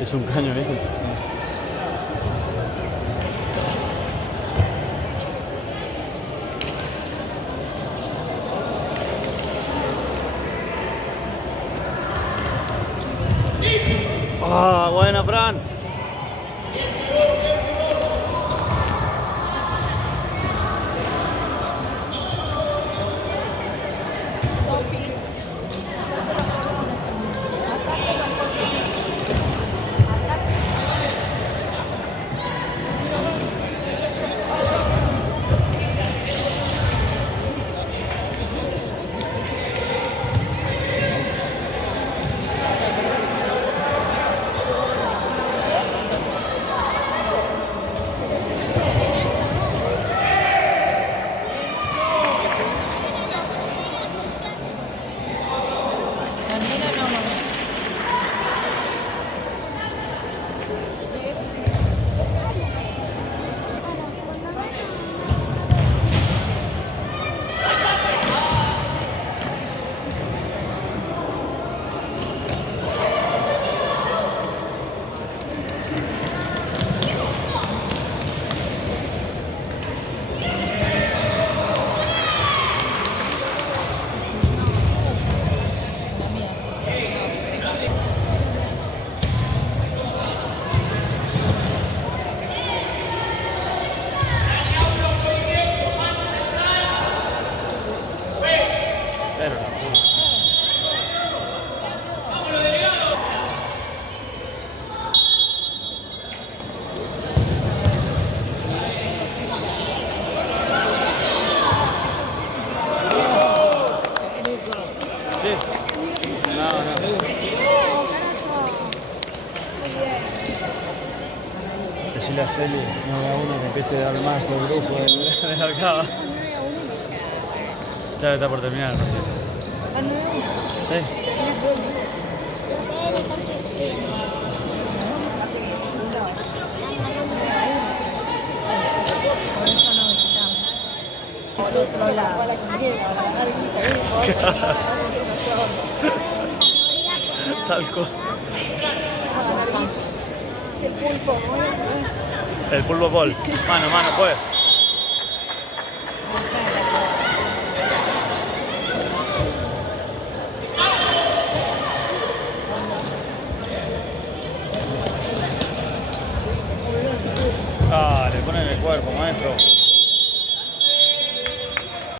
Es un caño, ¿viste? Ah, buena, Fran. Pero la puta. Sí. No, no. Decirle a Feli, no haga uno que empiece a dar más el grupo de la Alcaba. Ya está por terminar el partido. Sí. Tal cual. El pulpo bol. Mano, mano, pues. Ah, le ponen el cuerpo, maestro.